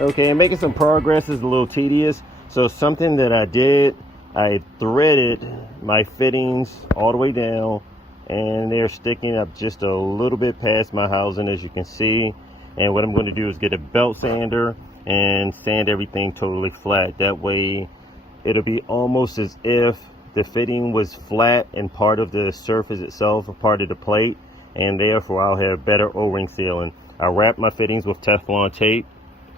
Okay, and making some progress is a little tedious. So something that I did, I threaded my fittings all the way down, and they're sticking up just a little bit past my housing, as you can see. And what I'm going to do is get a belt sander and sand everything totally flat. That way it'll be almost as if the fitting was flat and part of the surface itself, a part of the plate, and therefore I'll have better O-ring sealing. I wrap my fittings with Teflon tape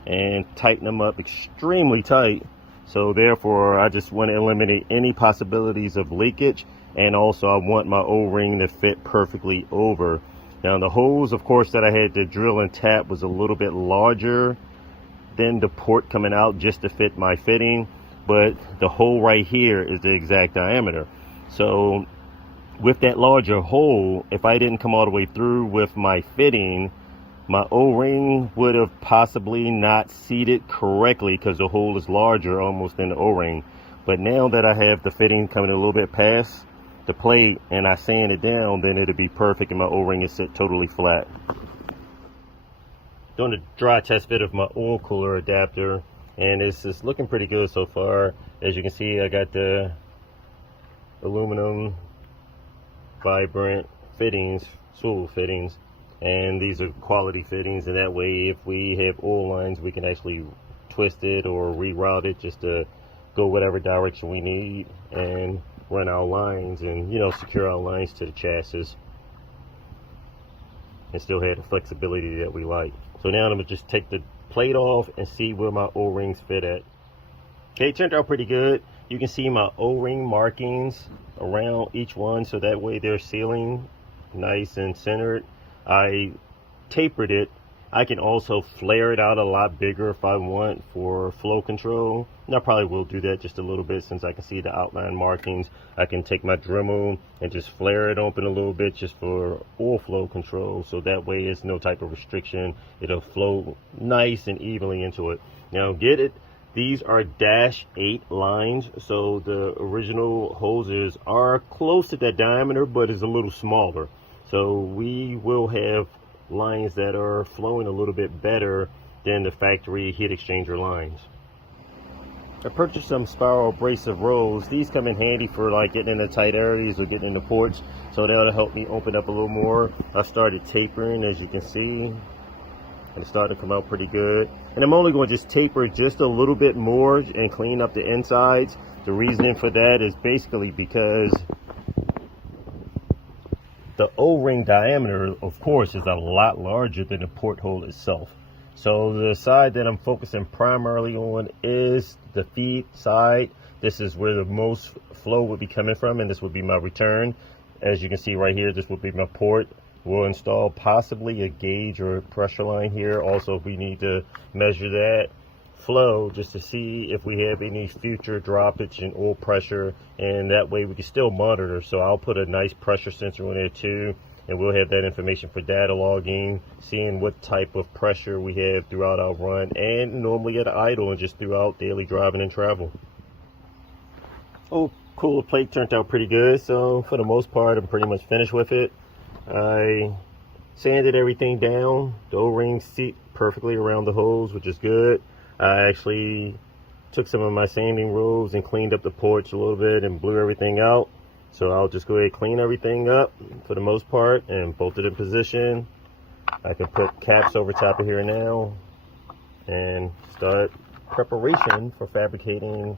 and tighten them up extremely tight. So therefore I just want to eliminate any possibilities of leakage, and also I want my O-ring to fit perfectly over. Now the holes, of course, that I had to drill and tap was a little bit larger than the port coming out just to fit my fitting, but the hole right here is the exact diameter. So with that larger hole, if I didn't come all the way through with my fitting, my O-ring would have possibly not seated correctly because the hole is larger almost than the O-ring. But now that I have the fitting coming a little bit past the plate and I sand it down, then it'll be perfect and my O-ring is set totally flat. Doing a dry test fit of my oil cooler adapter, and it's just looking pretty good so far. As you can see, I got the aluminum vibrant fittings, swivel fittings, and these are quality fittings, and that way if we have oil lines we can actually twist it or reroute it just to go whatever direction we need and run our lines and, you know, secure our lines to the chassis and still have the flexibility that we like. So now I'm gonna just take the plate off and see where my O-rings fit at. Okay, it turned out pretty good. You can see my O-ring markings around each one, so that way they're sealing nice and centered. I tapered it. I can also flare it out a lot bigger if I want for flow control. And I probably will do that just a little bit since I can see the outline markings. I can take my Dremel and just flare it open a little bit just for oil flow control, so that way it's no type of restriction. It'll flow nice and evenly into it. Now get it, these are -8 lines, so the original hoses are close to that diameter but is a little smaller. So we will have lines that are flowing a little bit better than the factory heat exchanger lines. I purchased some spiral abrasive rolls. These come in handy for like getting into tight areas or getting into ports, so that'll help me open up a little more. I started tapering, as you can see, and it's starting to come out pretty good. And I'm only going to just taper just a little bit more and clean up the insides. The reasoning for that is basically because the O-ring diameter, of course, is a lot larger than the porthole itself. So the side that I'm focusing primarily on is the feed side. This is where the most flow would be coming from, and this would be my return. As you can see right here, this would be my port. We'll install possibly a gauge or a pressure line here. Also, if we need to measure that flow just to see if we have any future droppage in oil pressure, and that way we can still monitor. So I'll put a nice pressure sensor on there too, and we'll have that information for data logging, seeing what type of pressure we have throughout our run and normally at idle and just throughout daily driving and travel. Oh, cooler plate turned out pretty good. So for the most part, I'm pretty much finished with it. I sanded everything down. The O-rings seat perfectly around the holes, which is good. I actually took some of my sanding rolls and cleaned up the porch a little bit and blew everything out. So I'll just go ahead and clean everything up for the most part and bolt it in position. I can put caps over top of here now and start preparation for fabricating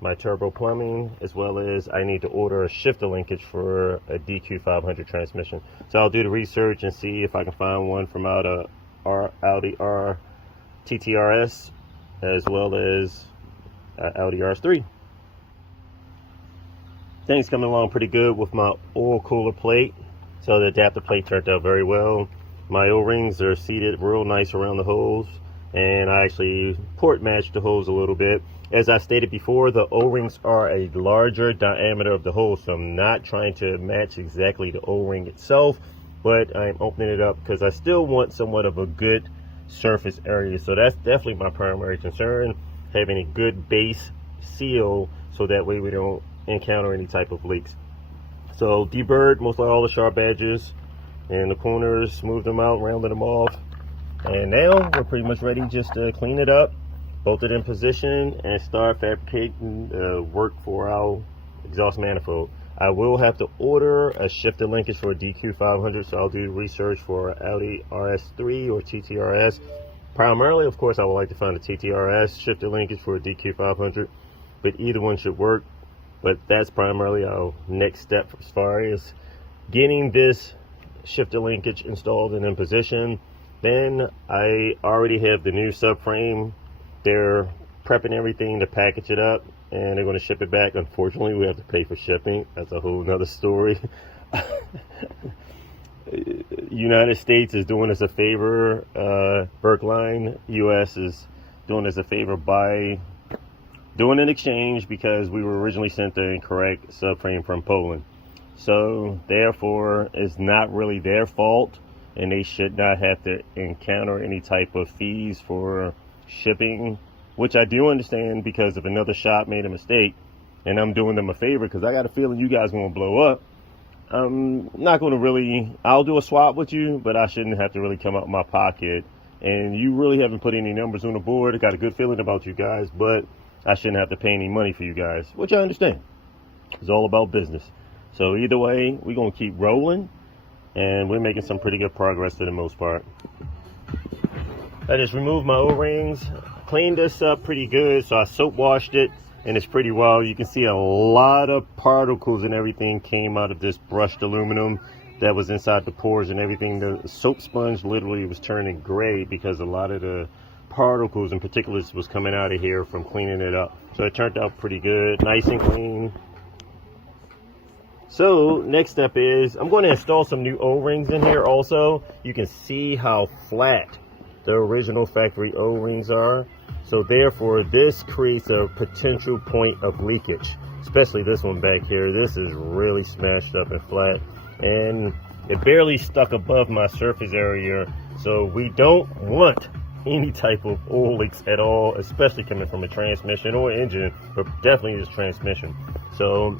my turbo plumbing, as well as I need to order a shifter linkage for a DQ500 transmission. So I'll do the research and see if I can find one from Audi TT RS, as well as Audi RS3. Things coming along pretty good with my oil cooler plate. So the adapter plate turned out very well. My O-rings are seated real nice around the holes, and I actually port matched the holes a little bit. As I stated before, the O-rings are a larger diameter of the hole, so I'm not trying to match exactly the O-ring itself, but I'm opening it up because I still want somewhat of a good surface area. So that's definitely my primary concern, having a good base seal so that way we don't encounter any type of leaks. So deburred most of all the sharp edges and the corners, smoothed them out, rounded them off, And now we're pretty much ready just to clean it up, bolt it in position, and start fabricating work for our exhaust manifold. I will have to order a shifter linkage for a DQ500, so I'll do research for Audi RS3 or TTRS. Primarily, of course, I would like to find a TTRS shifter linkage for a DQ500, but either one should work. But that's primarily our next step as far as getting this shifter linkage installed and in position. Then I already have the new subframe. They're prepping everything to package it up, and they're going to ship it back. Unfortunately, we have to pay for shipping. That's a whole nother story. United States is doing us a favor. Berkline US is doing us a favor by doing an exchange because we were originally sent the incorrect subframe from Poland. So therefore, it's not really their fault, and they should not have to encounter any type of fees for shipping, which I do understand because if another shop made a mistake and I'm doing them a favor because I got a feeling you guys are going to blow up, I'm not going to really, I'll do a swap with you, but I shouldn't have to really come out of my pocket. And you really haven't put any numbers on the board. I got a good feeling about you guys, but I shouldn't have to pay any money for you guys, which I understand. It's all about business. So either way, we're going to keep rolling, and we're making some pretty good progress for the most part. I just removed my O-rings, cleaned this up pretty good, so I soap washed it, and it's pretty wild. You can see a lot of particles and everything came out of this brushed aluminum that was inside the pores and everything. The soap sponge literally was turning gray because a lot of the particles and particulates was coming out of here from cleaning it up. So it turned out pretty good, nice and clean. So next step is I'm going to install some new O-rings in here also. You can see how flat the original factory O-rings are. So therefore this creates a potential point of leakage, especially this one back here. This is really smashed up and flat, and it barely stuck above my surface area. So we don't want any type of oil leaks at all, especially coming from a transmission or engine, but definitely this transmission. So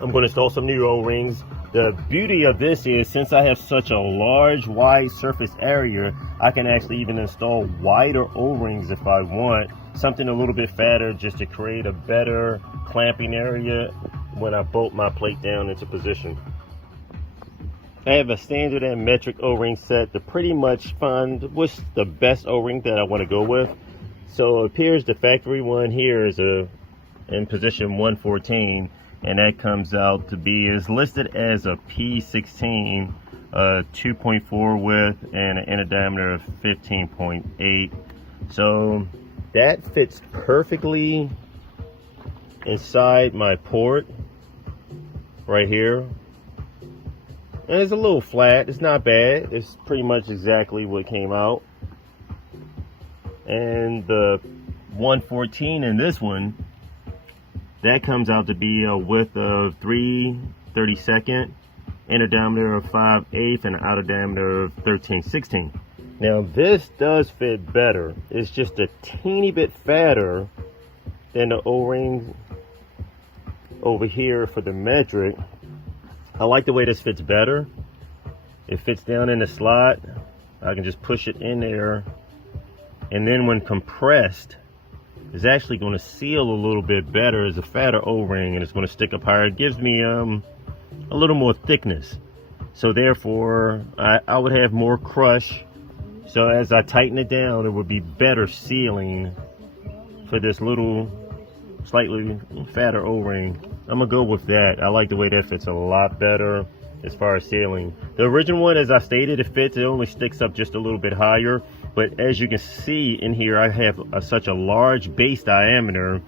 I'm going to install some new O-rings. The beauty of this is, since I have such a large wide surface area, I can actually even install wider O-rings if I want, something a little bit fatter just to create a better clamping area when I bolt my plate down into position. I have a standard and metric O-ring set to pretty much find what's the best O-ring that I want to go with. So it appears the factory one here is in position 114, and that comes out to be, is listed as a P16, 2.4 width and an inner diameter of 15.8. So that fits perfectly inside my port right here. And it's a little flat. It's not bad. It's pretty much exactly what came out. And the 114 in this one, that comes out to be a width of 3/32, inner diameter of 5/8, and an outer diameter of 13/16. Now this does fit better. It's just a teeny bit fatter than the O-ring over here for the metric. I like the way this fits better. It fits down in the slot. I can just push it in there, and then when compressed, it's actually going to seal a little bit better as a fatter O-ring, and it's going to stick up higher. It gives me a little more thickness, so therefore I would have more crush. So as I tighten it down, it would be better sealing for this little slightly fatter O-ring. I'm gonna go with that. I like the way that fits a lot better as far as sealing. The original one, as I stated, it fits. It only sticks up just a little bit higher. But as you can see in here, I have such a large base diameter.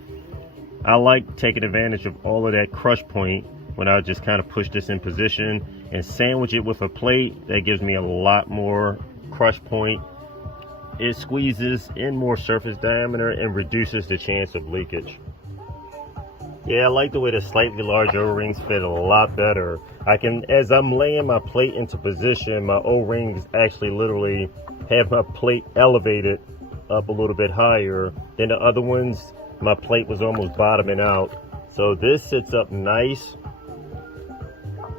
I like taking advantage of all of that crush point when I just kind of push this in position and sandwich it with a plate. That gives me a lot more crush point. It squeezes in more surface diameter and reduces the chance of leakage. Yeah, I like the way the slightly larger O-rings fit a lot better. I can, as I'm laying my plate into position, my O-rings actually literally have my plate elevated up a little bit higher than the other ones. My plate was almost bottoming out. So this sits up nice.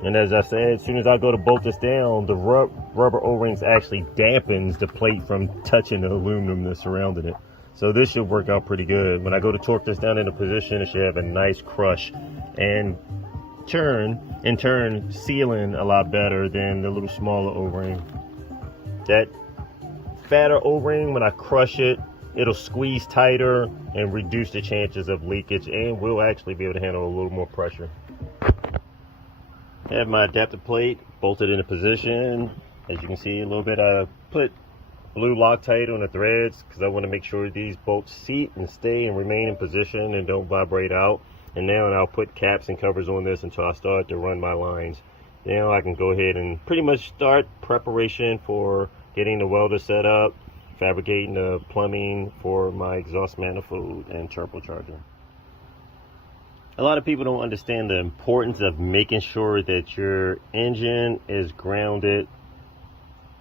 And as I said, as soon as I go to bolt this down, the rubber O-rings actually dampens the plate from touching the aluminum that's surrounding it. So this should work out pretty good. When I go to torque this down into position, it should have a nice crush and in turn sealing a lot better than the little smaller O-ring. That fatter O-ring, when I crush it, it'll squeeze tighter and reduce the chances of leakage, and we'll actually be able to handle a little more pressure. I have my adapter plate bolted into position. As you can see a little bit, I put blue Loctite on the threads because I want to make sure these bolts seat and stay and remain in position and don't vibrate out. And now I'll put caps and covers on this until I start to run my lines. Now I can go ahead and pretty much start preparation for getting the welder set up, fabricating the plumbing for my exhaust manifold and turbocharger. A lot of people don't understand the importance of making sure that your engine is grounded,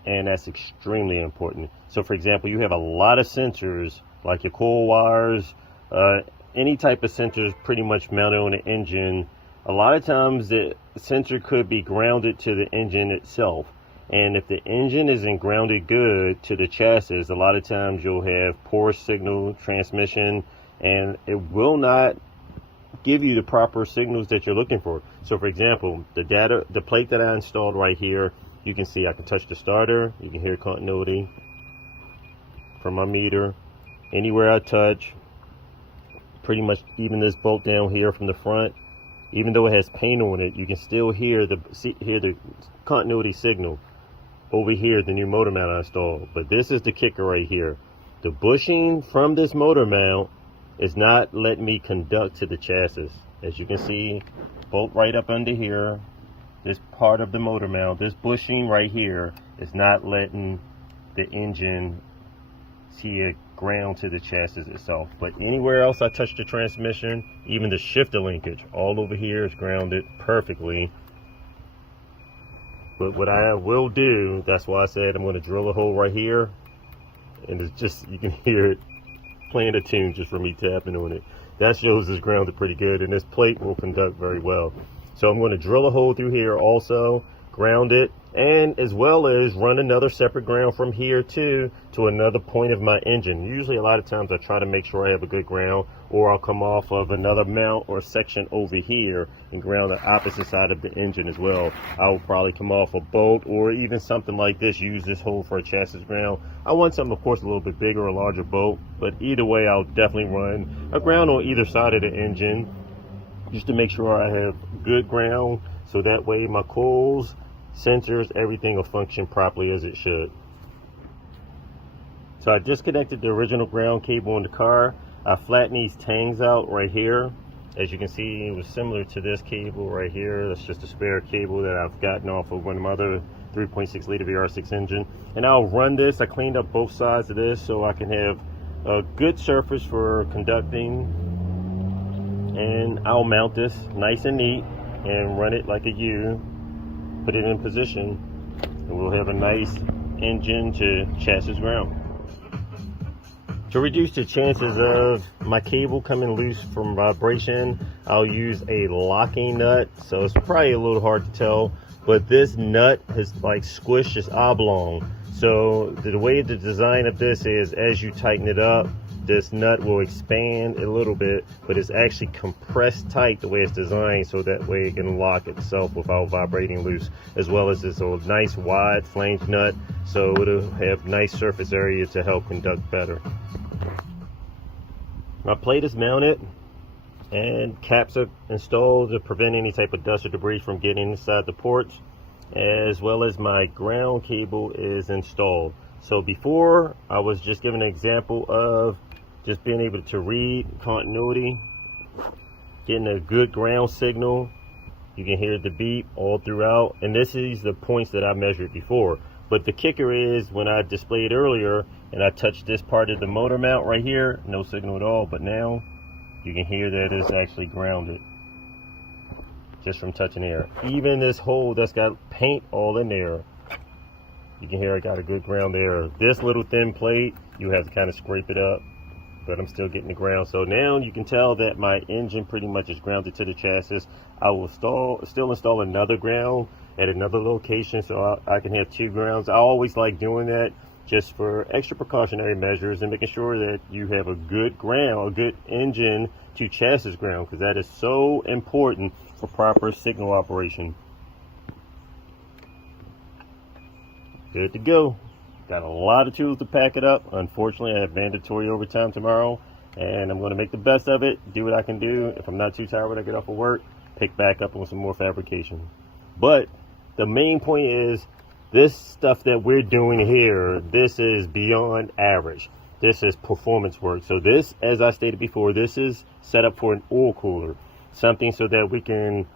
and that's extremely important. So for example, you have a lot of sensors like your coil wires, any type of sensors pretty much mounted on the engine. A lot of times the sensor could be grounded to the engine itself. And if the engine isn't grounded good to the chassis, a lot of times you'll have poor signal transmission, and it will not give you the proper signals that you're looking for. So for example, the plate that I installed right here, you can see I can touch the starter, you can hear continuity from my meter anywhere I touch. Pretty much even this bolt down here from the front, even though it has paint on it, you can still hear the continuity signal over here, the new motor mount I installed. But this is the kicker right here. The bushing from this motor mount is not letting me conduct to the chassis. As you can see, bolt right up under here, this part of the motor mount, this bushing right here is not letting the engine see a ground to the chassis itself. But anywhere else I touch the transmission, even the shifter linkage, all over here is grounded perfectly. But what I will do, that's why I said I'm going to drill a hole right here, and it's just, you can hear it playing a tune just for me tapping on it. That shows it's grounded pretty good, and this plate will conduct very well. So I'm going to drill a hole through here also, ground it, and as well as run another separate ground from here too to another point of my engine. Usually a lot of times I try to make sure I have a good ground, or I'll come off of another mount or section over here and ground the opposite side of the engine as well. I'll probably come off a bolt or even something like this, use this hole for a chassis ground. I want something of course a little bit bigger or larger bolt, but either way I'll definitely run a ground on either side of the engine just to make sure I have good ground, so that way my coils, sensors, everything will function properly as it should. So I disconnected the original ground cable in the car. I flattened these tangs out right here. As you can see, it was similar to this cable right here. That's just a spare cable that I've gotten off of one of my other 3.6 liter VR6 engine. And I'll run this. I cleaned up both sides of this so I can have a good surface for conducting. And I'll mount this nice and neat and run it like a U. Put it in position, and we'll have a nice engine to chassis ground. To reduce the chances of my cable coming loose from vibration, I'll use a locking nut. So it's probably a little hard to tell, but this nut has like squished this oblong. So the way the design of this is, as you tighten it up, this nut will expand a little bit, but it's actually compressed tight the way it's designed, so that way it can lock itself without vibrating loose, as well as this old nice wide flange nut, so it'll have nice surface area to help conduct better. My plate is mounted and caps are installed to prevent any type of dust or debris from getting inside the ports, as well as my ground cable is installed. So before, I was just giving an example of just being able to read continuity, getting a good ground signal. You can hear the beep all throughout, and this is the points that I measured before. But the kicker is, when I displayed earlier and I touched this part of the motor mount right here, no signal at all, but now you can hear that it's actually grounded just from touching air. Even this hole that's got paint all in there, you can hear I got a good ground there. This little thin plate, you have to kind of scrape it up. but I'm still getting the ground. So now you can tell that my engine pretty much is grounded to the chassis. I will still install another ground at another location, so I can have 2 grounds. I always like doing that just for extra precautionary measures and making sure that you have a good ground, a good engine to chassis ground, because that is so important for proper signal operation. Good to go. Got a lot of tools to pack it up. Unfortunately, I have mandatory overtime tomorrow, and I'm going to make the best of it, do what I can do. If I'm not too tired when I get off of work, pick back up on some more fabrication. But the main point is, this stuff that we're doing here, this is beyond average. This is performance work. So this, as I stated before, this is set up for an oil cooler, something so that we can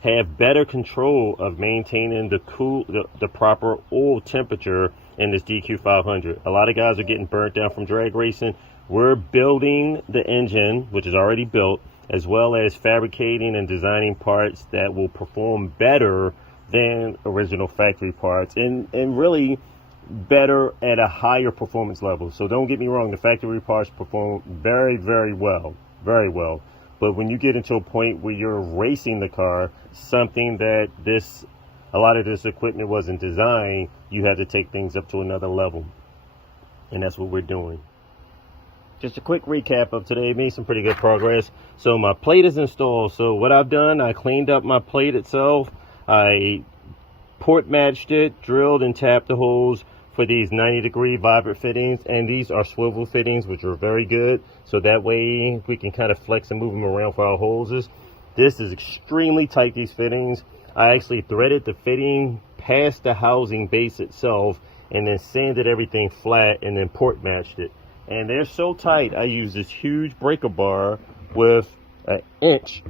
have better control of maintaining the proper oil temperature in this DQ500. A lot of guys are getting burnt down from drag racing. We're building the engine, which is already built, as well as fabricating and designing parts that will perform better than original factory parts, and really better at a higher performance level. So don't get me wrong, the factory parts perform very, very well, very well. But when you get into a point where you're racing the car, something that a lot of this equipment wasn't designed, you have to take things up to another level. And that's what we're doing. Just a quick recap of today. Made some pretty good progress. So my plate is installed. So what I've done, I cleaned up my plate itself. I port matched it, drilled and tapped the holes for these 90-degree vibrant fittings, and these are swivel fittings, which are very good, so that way we can kind of flex and move them around for our hoses. This is extremely tight, these fittings. I actually threaded the fitting past the housing base itself and then sanded everything flat and then port matched it, and they're so tight. I use this huge breaker bar with an inch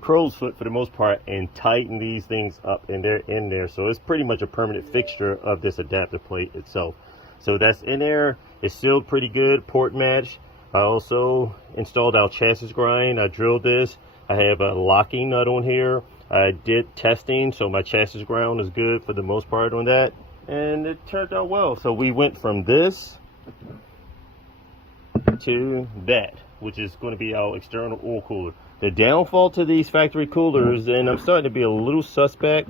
crow's foot for the most part and tighten these things up, and they're in there. So it's pretty much a permanent fixture of this adapter plate itself. So that's in there. It's sealed pretty good, port match. I also installed our chassis grind. I drilled this. I have a locking nut on here. I did testing, so my chassis ground is good for the most part on that, and it turned out well. So we went from this to that, which is going to be our external oil cooler. The downfall to these factory coolers, and I'm starting to be a little suspect,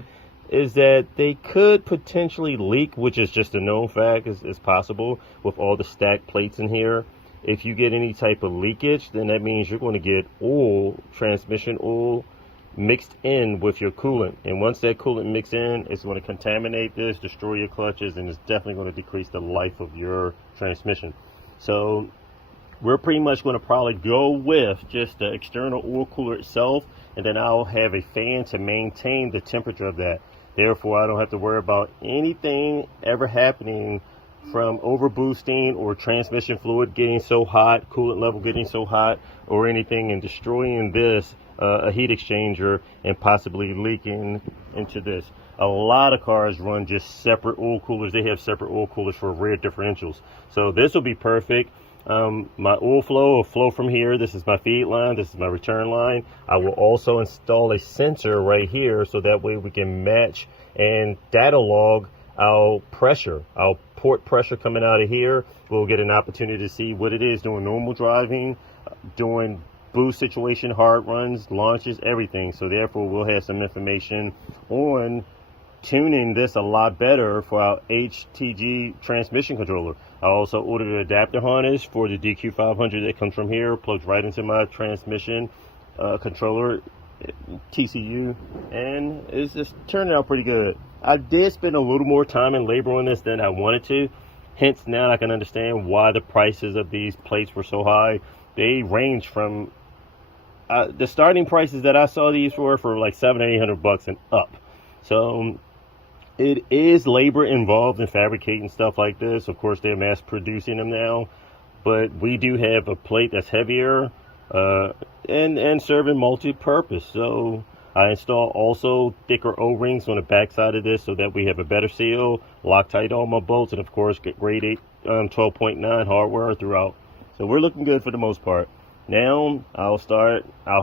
is that they could potentially leak, which is just a known fact. It's possible with all the stacked plates in here. If you get any type of leakage, then that means you're going to get oil, transmission oil, mixed in with your coolant. And once that coolant mixes in, it's going to contaminate this, destroy your clutches, and it's definitely going to decrease the life of your transmission. So we're pretty much going to probably go with just the external oil cooler itself, and then I'll have a fan to maintain the temperature of that. Therefore, I don't have to worry about anything ever happening from overboosting or transmission fluid getting so hot, coolant level getting so hot, or anything, and destroying this, a heat exchanger, and possibly leaking into this. A lot of cars run just separate oil coolers. They have separate oil coolers for rear differentials. So this will be perfect. My oil flow will flow from here. This is my feed line. This is my return line. I will also install a sensor right here, so that way we can match and data log our pressure, our port pressure coming out of here. We'll get an opportunity to see what it is doing normal driving, doing boost situation, hard runs, launches, everything. So therefore, we'll have some information on tuning this a lot better for our HTG transmission controller. I also ordered an adapter harness for the DQ500 that comes from here, plugs right into my transmission controller TCU, and it's just turning out pretty good. I did spend a little more time and labor on this than I wanted to, hence now I can understand why the prices of these plates were so high. They range from the starting prices that I saw these for like $700 or $800 and up. So it is labor involved in fabricating stuff like this. Of course, they're mass producing them now, but we do have a plate that's heavier and serving multi-purpose. So I install also thicker O-rings on the back side of this so that we have a better seal, Loctite all my bolts, and of course get grade 8 12.9 hardware throughout. So we're looking good for the most part. Now I'll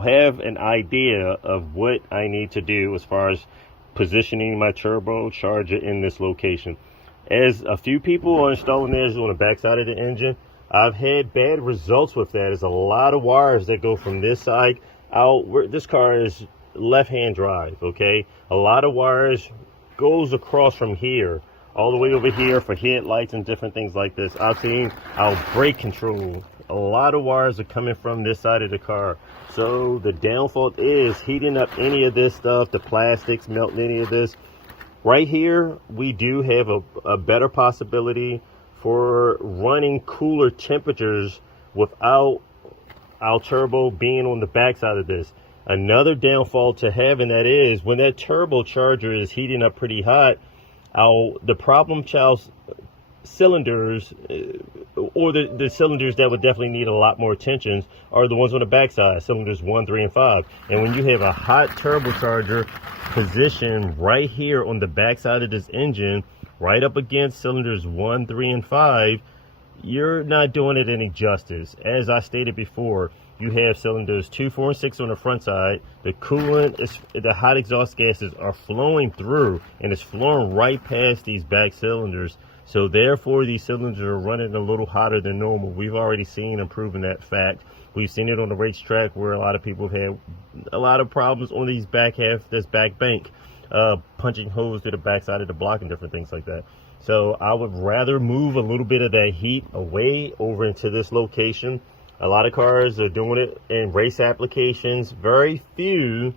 have an idea of what I need to do as far as positioning my turbocharger in this location. As a few people are installing theirs on the back side of the engine, I've had bad results with that. There's a lot of wires that go from this side out. This car is left-hand drive, okay? A lot of wires goes across from here all the way over here for headlights and different things like this. I've seen our brake control. A lot of wires are coming from this side of the car. So the downfall is heating up any of this stuff, the plastics, melting any of this. Right here, we do have a better possibility for running cooler temperatures without our turbo being on the backside of this. Another downfall to having that is when that turbocharger is heating up pretty hot, the problem child cylinders, or the cylinders that would definitely need a lot more attention, are the ones on the backside, cylinders 1, 3, and 5. And when you have a hot turbocharger positioned right here on the backside of this engine, right up against cylinders 1, 3, and 5, you're not doing it any justice. As I stated before, you have cylinders 2, 4, and 6 on the front side. The coolant, the hot exhaust gases are flowing through, and it's flowing right past these back cylinders. So therefore, these cylinders are running a little hotter than normal. We've already seen and proven that fact. We've seen it on the racetrack where a lot of people have had a lot of problems on these back half, this back bank, punching holes to the backside of the block and different things like that. So I would rather move a little bit of that heat away over into this location. A lot of cars are doing it in race applications. Very few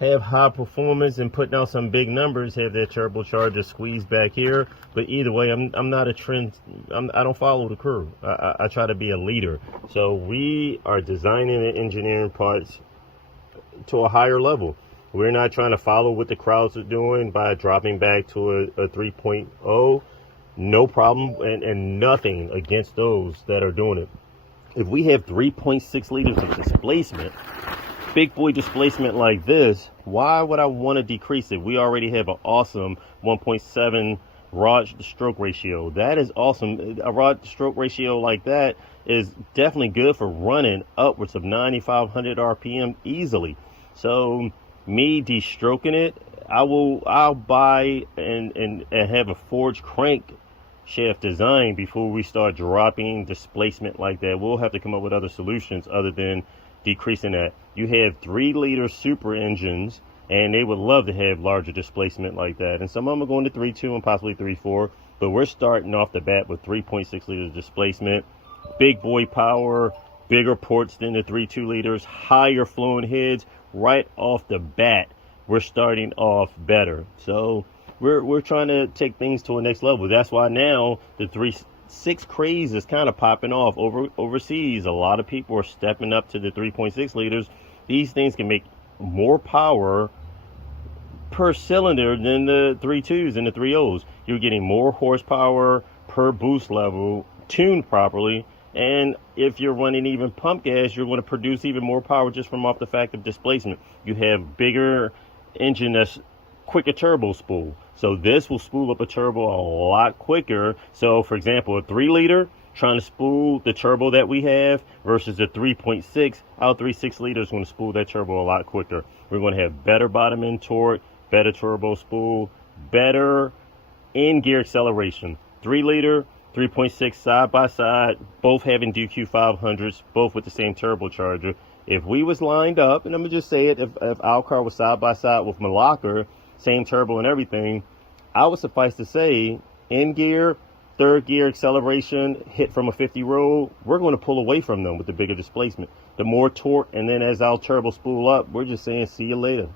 have high performance and putting out some big numbers, have their turbocharger squeezed back here. But either way, I'm not a trend. I don't follow the crew. I try to be a leader. So we are designing and engineering parts to a higher level. We're not trying to follow what the crowds are doing by dropping back to a 3.0. No problem, and nothing against those that are doing it. If we have 3.6 liters of displacement, big boy displacement like this, why would I want to decrease it? We already have an awesome 1.7 rod stroke ratio. That is awesome. A rod stroke ratio like that is definitely good for running upwards of 9,500 RPM easily. So me de-stroking it, I'll buy and have a forged crank shaft design before we start dropping displacement like that. We'll have to come up with other solutions other than decreasing that. You have 3-liter super engines, and they would love to have larger displacement like that. And some of them are going to 3.2 and possibly 3.4, but we're starting off the bat with 3.6 liters displacement, big boy power, bigger ports than the 3.2 liters, higher flowing heads. Right off the bat, we're starting off better. So we're trying to take things to a next level. That's why now the 3.6 craze is kind of popping off overseas. A lot of people are stepping up to the 3.6 liters. These things can make more power per cylinder than the 3.2s and the 3.0s. You're getting more horsepower per boost level, tuned properly. And if you're running even pump gas, you're going to produce even more power just from off the fact of displacement. You have bigger engine that's quicker turbo spool. So this will spool up a turbo a lot quicker. So for example, a 3-liter trying to spool the turbo that we have versus a 3.6, our 3.6 liter is going to spool that turbo a lot quicker. We're going to have better bottom end torque, better turbo spool, better in-gear acceleration. 3-liter, 3.6 side by side, both having DQ500s, both with the same turbocharger. If we was lined up, and let me just say it, if our car was side by side with my locker, same turbo and everything, I would suffice to say, in gear, third gear acceleration, hit from a 50 roll, we're going to pull away from them with the bigger displacement. The more torque, and then as our turbo spool up, we're just saying, see you later.